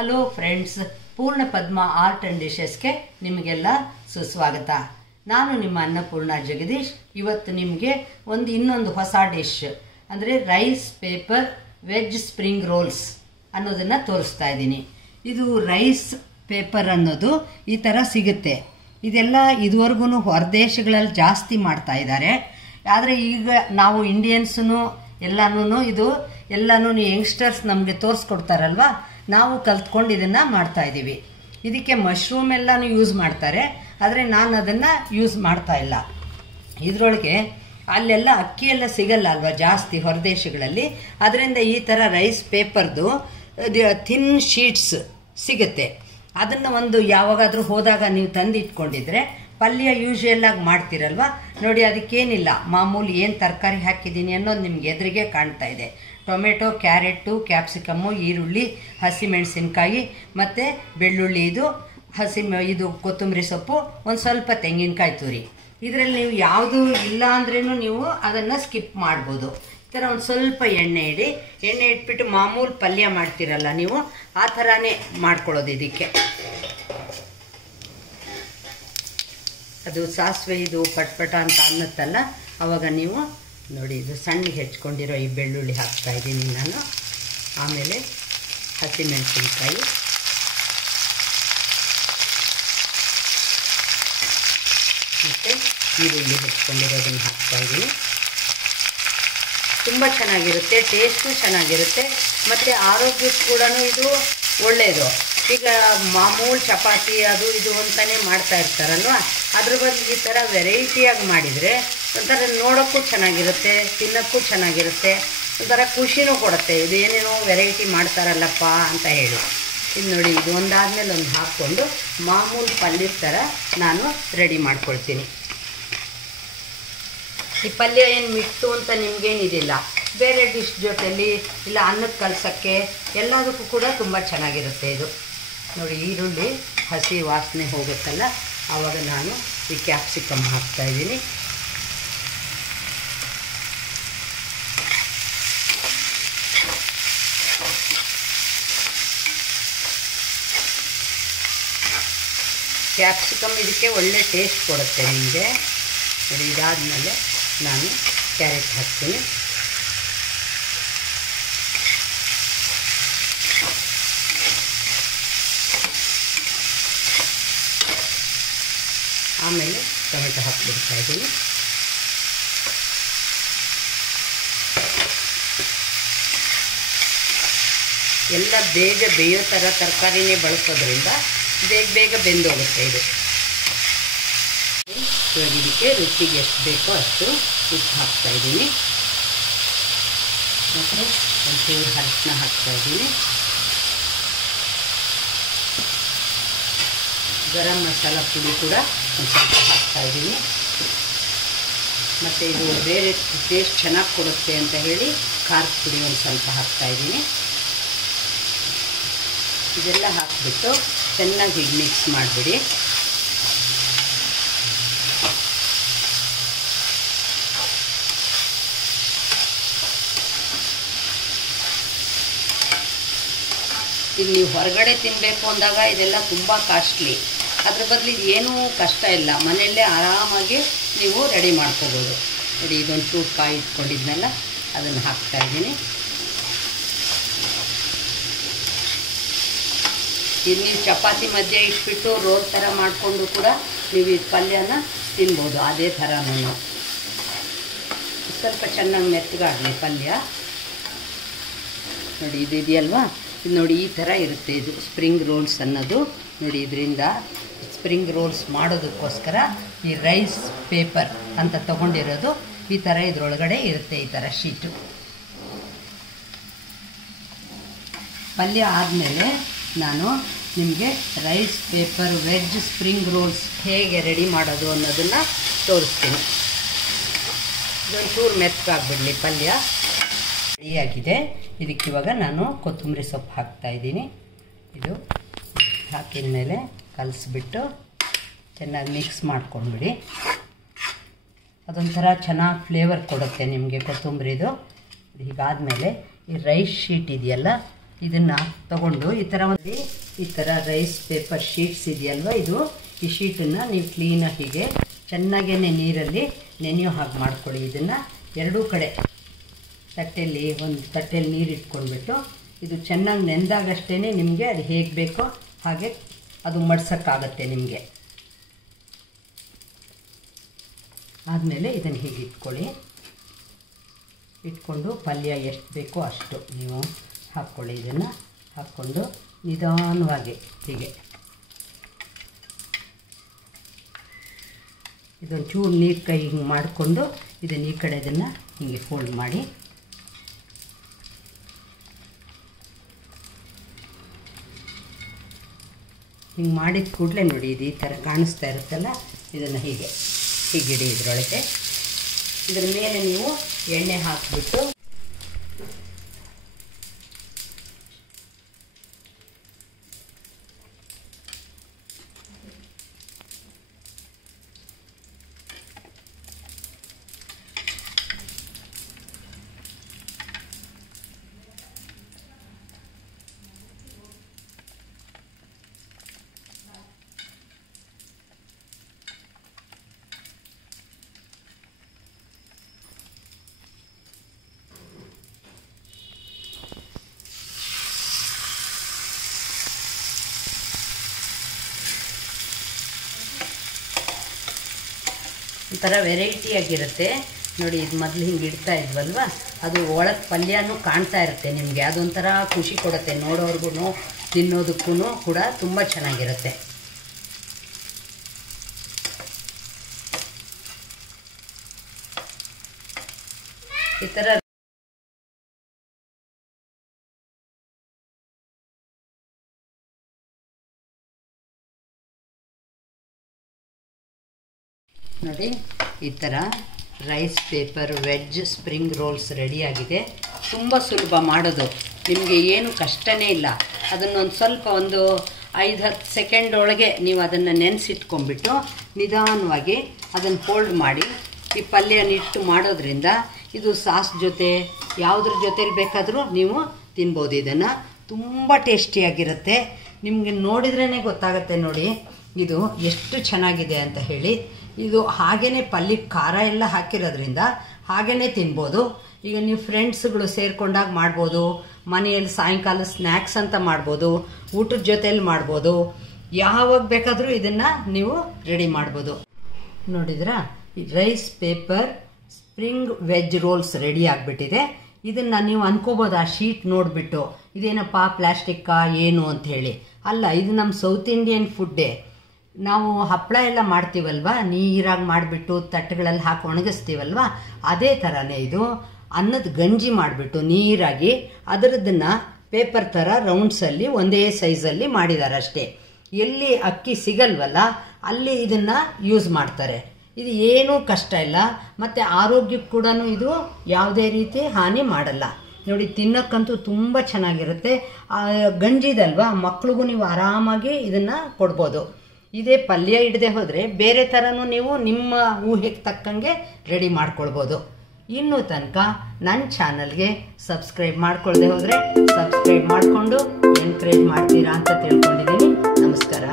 Hello friends, ಪೂರ್ಣ ಪದ್ಮ art and ಡಿಶಸ್ಗೆ ನಿಮಗೆಲ್ಲ ಸುಸ್ವಾಗತ. ನಾನು ನಿಮ್ಮ ಅನ್ನಪೂರ್ಣ ಜಗದೀಶ್. ಇವತ್ತು ನಿಮಗೆ ಇನ್ನೊಂದು ಹೊಸ ಡಿಶ್ ಅಂದರೆ rice paper veg spring rolls ಅನ್ನೋದನ್ನು ತೋರಿಸ್ತಾ ಇದ್ದೀನಿ. ಇದು ರೈಸ್ ಪೇಪರ್ ಅನ್ನೋದು ಈ ಥರ ಸಿಗುತ್ತೆ. ಇದೆಲ್ಲ ಇದುವರೆಗೂ ಹೊರದೇಶಗಳಲ್ಲಿ ಜಾಸ್ತಿ ಮಾಡ್ತಾ ಇದ್ದಾರೆ. ಆದರೆ ಈಗ ನಾವು ಇಂಡಿಯನ್ಸೂ ಎಲ್ಲನೂ ಯಂಗ್ಸ್ಟರ್ಸ್ ನಮಗೆ ತೋರಿಸ್ಕೊಡ್ತಾರಲ್ವ, ನಾವು ಕಲ್ತ್ಕೊಂಡು ಇದನ್ನು ಮಾಡ್ತಾ ಇದ್ದೀವಿ. ಇದಕ್ಕೆ ಮಶ್ರೂಮ್ ಎಲ್ಲನೂ ಯೂಸ್ ಮಾಡ್ತಾರೆ, ಆದರೆ ನಾನು ಅದನ್ನು ಯೂಸ್ ಮಾಡ್ತಾ ಇಲ್ಲ. ಇದರೊಳಗೆ ಅಲ್ಲೆಲ್ಲ ಅಕ್ಕಿ ಎಲ್ಲ ಸಿಗಲ್ಲ ಅಲ್ವಾ ಜಾಸ್ತಿ ಹೊರದೇಶಗಳಲ್ಲಿ. ಅದರಿಂದ ಈ ಥರ ರೈಸ್ ಪೇಪರ್ದು ಥಿನ್ ಶೀಟ್ಸ್ ಸಿಗುತ್ತೆ. ಅದನ್ನು ಯಾವಾಗಾದರೂ ಹೋದಾಗ ನೀವು ತಂದಿಟ್ಕೊಂಡಿದ್ರೆ ಪಲ್ಯ ಯೂಶುವಲ್ಲಾಗಿ ಮಾಡ್ತೀರಲ್ವ, ನೋಡಿ ಅದಕ್ಕೇನಿಲ್ಲ, ಮಾಮೂಲಿ ಏನು ತರಕಾರಿ ಹಾಕಿದ್ದೀನಿ ಅನ್ನೋದು ನಿಮ್ಗೆ ಎದುರಿಗೆ ಕಾಣ್ತಾ ಇದೆ. ಟೊಮೆಟೊ, ಕ್ಯಾರೆಟು, ಕ್ಯಾಪ್ಸಿಕಮ್ಮು, ಈರುಳ್ಳಿ, ಹಸಿಮೆಣಸಿನ್ಕಾಯಿ ಮತ್ತು ಬೆಳ್ಳುಳ್ಳಿ, ಇದು ಕೊತ್ತಂಬರಿ ಸೊಪ್ಪು, ಒಂದು ಸ್ವಲ್ಪ ತೆಂಗಿನಕಾಯಿ ತುರಿ. ಇದರಲ್ಲಿ ನೀವು ಯಾವುದು ಇಲ್ಲ ಅಂದ್ರೂ ನೀವು ಅದನ್ನು ಸ್ಕಿಪ್ ಮಾಡ್ಬೋದು. ಈ ಥರ ಒಂದು ಸ್ವಲ್ಪ ಎಣ್ಣೆ ಇಟ್ಬಿಟ್ಟು ಮಾಮೂಲು ಪಲ್ಯ ಮಾಡ್ತೀರಲ್ಲ ನೀವು, ಆ ಥರನೇ ಮಾಡ್ಕೊಳ್ಳೋದು. ಇದಕ್ಕೆ ಅದು ಸಾಸಿವೆ ಪಟ್ಪಟ ಅಂತ ಅನ್ನತ್ತಲ್ಲ, ಆವಾಗ ನೀವು ನೋಡಿ ಇದು ಸಣ್ಣಗೆ ಹೆಚ್ಕೊಂಡಿರೋ ಈ ಬೆಳ್ಳುಳ್ಳಿ ಹಾಕ್ತಾ ಇದ್ದೀನಿ ನಾನು. ಆಮೇಲೆ ಹಸಿಮೆಣಸಿನ್ಕಾಯಿ, ಮತ್ತು ಈರುಳ್ಳಿ ಹೆಚ್ಕೊಂಡಿರೋದನ್ನು ಹಾಕ್ತಾ ಇದ್ದೀನಿ. ತುಂಬ ಚೆನ್ನಾಗಿರುತ್ತೆ, ಟೇಸ್ಟು ಚೆನ್ನಾಗಿರುತ್ತೆ, ಮತ್ತು ಆರೋಗ್ಯಕ್ಕೆ ಕೂಡ ಇದು ಒಳ್ಳೆಯದು. ಈಗ ಮಾಮೂಲು ಚಪಾತಿ ಇದು ಅಂತಲೇ ಮಾಡ್ತಾ ಇರ್ತಾರಲ್ವ, ಅದ್ರ ಬದಲು ಈ ಥರ ವೆರೈಟಿಯಾಗಿ ಮಾಡಿದರೆ ಒಂಥರ ನೋಡೋಕ್ಕೂ ಚೆನ್ನಾಗಿರುತ್ತೆ, ತಿನ್ನೋಕ್ಕೂ ಚೆನ್ನಾಗಿರುತ್ತೆ, ಒಂಥರ ಖುಷಿನೂ ಕೊಡುತ್ತೆ. ಇದು ಏನೇನೋ ವೆರೈಟಿ ಮಾಡ್ತಾರಲ್ಲಪ್ಪ ಅಂತ ಹೇಳಿ. ಇದು ನೋಡಿ, ಇದು ಒಂದಾದ್ಮೇಲೆ ಒಂದು ಹಾಕ್ಕೊಂಡು ಮಾಮೂಲು ಪಲ್ಯದ ಥರ ನಾನು ರೆಡಿ ಮಾಡ್ಕೊಳ್ತೀನಿ. ಈ ಪಲ್ಯ ಏನು ಮಿಕ್ಸು ಅಂತ ನಿಮಗೇನಿದಿಲ್ಲ, ಬೇರೆ ಡಿಶ್ ಜೊತೆಯಲ್ಲಿ ಇಲ್ಲ ಅನ್ನಕ್ಕೆ ಕಲಸೋಕ್ಕೆ ಎಲ್ಲದಕ್ಕೂ ಕೂಡ ತುಂಬ ಚೆನ್ನಾಗಿರುತ್ತೆ. ಇದು ನೋಡಿ, ಈರುಳ್ಳಿ ಹಸಿ ವಾಸನೆ ಹೋಗುತ್ತಲ್ಲ, ಆವಾಗ ನಾನು ಈ ಕ್ಯಾಪ್ಸಿಕಮ್ ಹಾಕ್ತಾಯಿದ್ದೀನಿ. ಕ್ಯಾಪ್ಸಿಕಮ್ ಇದಕ್ಕೆ ಒಳ್ಳೆ ಟೇಸ್ಟ್ ಕೊಡುತ್ತೆ ನಿಮಗೆ. ನೋಡಿ, ಇದಾದಮೇಲೆ ನಾನು ಕ್ಯಾರೆಟ್ ಹಾಕ್ತೀನಿ. ಆಮೇಲೆ ಟೊಮೆಟೊ ಹಾಕ್ಬಿಡ್ತಾ ಇದ್ದೀನಿ. ಎಲ್ಲ ಬೇಗ ಬೇಯೋ ಥರ ತರಕಾರಿನೇ ಬಳಸೋದ್ರಿಂದ ಬೇಗ ಬೆಂದೋಗುತ್ತೆ ಇದು. ಇವಾಗ ಇದಕ್ಕೆ ರುಚಿಗೆ ಎಷ್ಟು ಬೇಕೋ ಅಷ್ಟು ಉಪ್ಪು ಹಾಕ್ತಾಯಿದ್ದೀನಿ, ಮತ್ತು ಒಂಚೂರು ಅರಿಶಿನ ಹಾಕ್ತಾಯಿದ್ದೀನಿ. ಗರಂ ಮಸಾಲ ಪುಡಿ ಕೂಡ ಒಂದು ಸ್ವಲ್ಪ ಹಾಕ್ತಾಯಿದ್ದೀನಿ. ಮತ್ತು ಇದು ಬೇರೆ ಟೇಸ್ಟ್ ಚೆನ್ನಾಗಿ ಕೊಡುತ್ತೆ ಅಂತ ಹೇಳಿ ಖಾರದ ಪುಡಿ ಒಂದು ಸ್ವಲ್ಪ ಹಾಕ್ತಾಯಿದ್ದೀನಿ. ಇದೆಲ್ಲ ಹಾಕಿಬಿಟ್ಟು ಚೆನ್ನಾಗಿ ಮಿಕ್ಸ್ ಮಾಡಿಬಿಡಿ. ಈಗ ನೀವು ಹೊರಗಡೆ ತಿನ್ನಬೇಕು ಅಂದಾಗ ಇದೆಲ್ಲ ತುಂಬ ಕಾಸ್ಟ್ಲಿ. ಅದ್ರ ಬದಲು ಇದು ಏನೂ ಕಷ್ಟ ಇಲ್ಲ, ಮನೆಯಲ್ಲೇ ಆರಾಮಾಗಿ ನೀವು ರೆಡಿ ಮಾಡ್ಕೋಬೋದು. ನೋಡಿ, ಇದೊಂದು ಚೂರು ಕಾಯಿ ಇಟ್ಕೊಂಡಿದ್ನಲ್ಲ ಅದನ್ನು ಹಾಕ್ತಾಯಿದ್ದೀನಿ. ಇದು ನೀವು ಚಪಾತಿ ಮಧ್ಯೆ ಇಟ್ಬಿಟ್ಟು ರೋಲ್ ಥರ ಮಾಡಿಕೊಂಡು ಕೂಡ ನೀವು ಈ ಪಲ್ಯನ ತಿನ್ಬೋದು. ಅದೇ ಥರನೂ ಸ್ವಲ್ಪ ಚೆನ್ನಾಗಿ ಮೆತ್ತಗಾಗಲಿ ಪಲ್ಯ. ನೋಡಿ, ಇದೆಯಲ್ವಾ, ಇದು ನೋಡಿ ಈ ಥರ ಇರುತ್ತೆ. ಇದು ಸ್ಪ್ರಿಂಗ್ ರೋಲ್ಸ್ ಅನ್ನೋದು. ನೋಡಿ, ಇದರಿಂದ ಸ್ಪ್ರಿಂಗ್ ರೋಲ್ಸ್ ಮಾಡೋದಕ್ಕೋಸ್ಕರ ಈ ರೈಸ್ ಪೇಪರ್ ಅಂತ ತೊಗೊಂಡಿರೋದು ಈ ಥರ ಇದರೊಳಗಡೆ ಇರುತ್ತೆ, ಈ ಥರ ಶೀಟು. ಪಲ್ಯ ಆದಮೇಲೆ ನಾನು ನಿಮಗೆ rice paper veg spring rolls ಹೇಗೆ ರೆಡಿ ಮಾಡೋದು ಅನ್ನೋದನ್ನು ತೋರಿಸ್ತೀನಿ. ಇದೊಂಚೂರು ಮೆತ್ತಗಾಗ್ಬಿಡಲಿ ಪಲ್ಯ. ರೆಡಿಯಾಗಿದೆ. ಇದಕ್ಕಿವಾಗ ನಾನು ಕೊತ್ತಂಬರಿ ಸೊಪ್ಪು ಹಾಕ್ತಾಯಿದ್ದೀನಿ. ಇದು ಹಾಕಿದ ಮೇಲೆ ಕಲಸಿಬಿಟ್ಟು ಚೆನ್ನಾಗಿ ಮಿಕ್ಸ್ ಮಾಡ್ಕೊಂಡ್ಬಿಡಿ. ಅದೊಂಥರ ಚೆನ್ನಾಗಿ ಫ್ಲೇವರ್ ಕೊಡುತ್ತೆ ನಿಮಗೆ ಕೊತ್ತಂಬರಿದು. ಹೀಗಾದಮೇಲೆ ಈ ರೈಸ್ ಶೀಟ್ ಇದೆಯಲ್ಲ ಇದನ್ನು ತಗೊಂಡು ಈ ಥರ ರೈಸ್ ಪೇಪರ್ ಶೀಟ್ಸ್ ಇದೆಯಲ್ವ, ಈ ಶೀಟನ್ನು ನೀವು ಕ್ಲೀನಾಗಿ ಹೀಗೆ ಚೆನ್ನಾಗೇ ನೀರಲ್ಲಿ ನೆನೆಯೋ ಹಾಗೆ ಮಾಡ್ಕೊಳ್ಳಿ. ಇದನ್ನು ಎರಡೂ ಕಡೆ ಒಂದು ತಟ್ಟೆಯಲ್ಲಿ ನೀರು ಇಟ್ಕೊಂಡ್ಬಿಟ್ಟು ಇದು ಚೆನ್ನಾಗಿ ನೆಂದಾಗಷ್ಟೇ ನಿಮಗೆ ಅದು ಹೇಗೆ ಬೇಕೋ ಹಾಗೆ ಅದು ಮಡ್ಸೋಕ್ಕಾಗತ್ತೆ ನಿಮಗೆ. ಆದಮೇಲೆ ಇದನ್ನು ಹೀಗೆ ಇಟ್ಕೊಂಡು ಪಲ್ಯ ಎಷ್ಟು ಬೇಕೋ ಅಷ್ಟು ನೀವು ಹಾಕ್ಕೊಳ್ಳಿ. ಇದನ್ನು ಹಾಕ್ಕೊಂಡು ನಿಧಾನವಾಗಿ ಹೀಗೆ ಇದೊಂದು ಚೂರು ನೀರು ಕೈ ಹಿಂಗೆ ಮಾಡಿಕೊಂಡು ಇದನ್ನು ಈ ಕಡೆ ಇದನ್ನು ಹೀಗೆ ಫೋಲ್ಡ್ ಮಾಡಿ ಹಿಂಗೆ ಮಾಡಿದ ಕೂಡಲೇ ನೋಡಿ ಇದು ಈ ಥರ ಕಾಣಿಸ್ತಾ ಇರುತ್ತಲ್ಲ, ಇದನ್ನು ಹೀಗಿಡಿ. ಇದರೊಳಗೆ ಇದರ ಮೇಲೆ ನೀವು ಎಣ್ಣೆ ಹಾಕಿಬಿಟ್ಟು ಒಂಥರ ವೆರೈಟಿಯಾಗಿರುತ್ತೆ ನೋಡಿ. ಇದು ಮೊದಲು ಹಿಂಗೆ ಇಡ್ತಾ ಇದ್ವಲ್ವ, ಅದು ಒಳಗೆ ಪಲ್ಯನೂ ಕಾಣ್ತಾ ಇರುತ್ತೆ ನಿಮಗೆ. ಅದೊಂಥರ ಖುಷಿ ಕೊಡುತ್ತೆ ನೋಡೋರ್ಗು, ತಿನ್ನೋದಕ್ಕೂ ಕೂಡ ತುಂಬ ಚೆನ್ನಾಗಿರುತ್ತೆ. ಈ ಥರ ನೋಡಿ, ಈ ಥರ rice paper veg spring rolls ರೆಡಿಯಾಗಿದೆ. ತುಂಬ ಸುಲಭ ಮಾಡೋದು, ನಿಮಗೆ ಏನು ಕಷ್ಟನೇ ಇಲ್ಲ. ಅದನ್ನೊಂದು ಸ್ವಲ್ಪ ಒಂದು 5-10 ಸೆಕೆಂಡ್ ಒಳಗೆ ನೀವು ಅದನ್ನು ನೆನೆಸಿಟ್ಕೊಂಡ್ಬಿಟ್ಟು ನಿಧಾನವಾಗಿ ಅದನ್ನು ಫೋಲ್ಡ್ ಮಾಡಿ ಈ ಪಲ್ಯನಿಟ್ಟು ಮಾಡೋದ್ರಿಂದ ಇದು ಸಾಸ್ ಜೊತೆ ಯಾವುದ್ರ ಜೊತೆಲಿ ಬೇಕಾದರೂ ನೀವು ತಿನ್ಬೋದು. ಇದನ್ನು ತುಂಬ ಟೇಸ್ಟಿಯಾಗಿರುತ್ತೆ. ನಿಮಗೆ ನೋಡಿದ್ರೇ ಗೊತ್ತಾಗುತ್ತೆ ನೋಡಿ ಇದು ಎಷ್ಟು ಚೆನ್ನಾಗಿದೆ ಅಂತ ಹೇಳಿ. ಇದು ಹಾಗೇ ಪಲ್ಯಕ್ಕೆ ಖಾರ ಎಲ್ಲ ಹಾಕಿರೋದ್ರಿಂದ ಹಾಗೇ ತಿನ್ಬೋದು. ಈಗ ನೀವು ಫ್ರೆಂಡ್ಸ್ಗಳು ಸೇರ್ಕೊಂಡಾಗ ಮಾಡ್ಬೋದು, ಮನೆಯಲ್ಲಿ ಸಾಯಂಕಾಲ ಸ್ನ್ಯಾಕ್ಸ್ ಅಂತ ಮಾಡ್ಬೋದು, ಊಟದ ಜೊತೆಯಲ್ಲಿ ಮಾಡ್ಬೋದು, ಯಾವಾಗ ಬೇಕಾದರೂ ಇದನ್ನು ನೀವು ರೆಡಿ ಮಾಡ್ಬೋದು. ನೋಡಿದ್ರಾ, rice paper spring veg rolls ready ಆಗಿಬಿಟ್ಟಿದೆ. ಇದನ್ನು ನೀವು ಅನ್ಕೋಬೋದು ಆ ಶೀಟ್ ನೋಡಿಬಿಟ್ಟು ಇದೇನಪ್ಪ ಪ್ಲಾಸ್ಟಿಕ್ಕಾ ಏನು ಅಂತ ಹೇಳಿ. ಅಲ್ಲ, ಇದು ನಮ್ಮ ಸೌತ್ ಇಂಡಿಯನ್ ಫುಡ್ಡೇ. ನಾವು ಹಪ್ಪಳ ಎಲ್ಲ ಮಾಡ್ತೀವಲ್ವ, ನೀರಾಗಿ ಮಾಡಿಬಿಟ್ಟು ತಟ್ಟೆಗಳಲ್ಲಿ ಹಾಕಿ ಒಣಗಿಸ್ತೀವಲ್ವ, ಅದೇ ಥರನೇ ಇದು ಅನ್ನದ ಗಂಜಿ ಮಾಡಿಬಿಟ್ಟು ನೀರಾಗಿ ಅದರದನ್ನು ಪೇಪರ್ ಥರ ರೌಂಡ್ಸಲ್ಲಿ ಒಂದೇ ಸೈಜಲ್ಲಿ ಮಾಡಿದ್ದಾರೆ ಅಷ್ಟೇ. ಎಲ್ಲಿ ಅಕ್ಕಿ ಸಿಗಲ್ವಲ್ಲ ಅಲ್ಲಿ ಇದನ್ನು ಯೂಸ್ ಮಾಡ್ತಾರೆ. ಇದು ಏನೂ ಕಷ್ಟ ಇಲ್ಲ, ಮತ್ತು ಆರೋಗ್ಯಕ್ಕೆ ಕೂಡ ಇದು ಯಾವುದೇ ರೀತಿ ಹಾನಿ ಮಾಡಲ್ಲ. ನೋಡಿ, ತಿನ್ನೋಕ್ಕಂತೂ ತುಂಬ ಚೆನ್ನಾಗಿರುತ್ತೆ. ಗಂಜಿದಲ್ವ, ಮಕ್ಳಿಗೂ ನೀವು ಆರಾಮಾಗಿ ಇದನ್ನು ಕೊಡ್ಬೋದು. ಇದೇ ಪಲ್ಯ ಇಡದೆ ಹೋದರೆ ಬೇರೆ ಥರನೂ ನೀವು ನಿಮ್ಮ ಊಹೆಗೆ ತಕ್ಕಂಗೆ ರೆಡಿ ಮಾಡ್ಕೊಳ್ಬೋದು. ಇನ್ನೂ ತನಕ ನನ್ನ ಚಾನಲ್ಗೆ ಸಬ್ಸ್ಕ್ರೈಬ್ ಮಾಡ್ಕೊಳ್ಳದೆ ಹೋದರೆ ಸಬ್ಸ್ಕ್ರೈಬ್ ಮಾಡಿಕೊಂಡು ಎನ್ಕರೇಜ್ ಮಾಡ್ತೀರಾ ಅಂತ ತಿಳ್ಕೊಂಡಿದ್ದೀನಿ. ನಮಸ್ಕಾರ.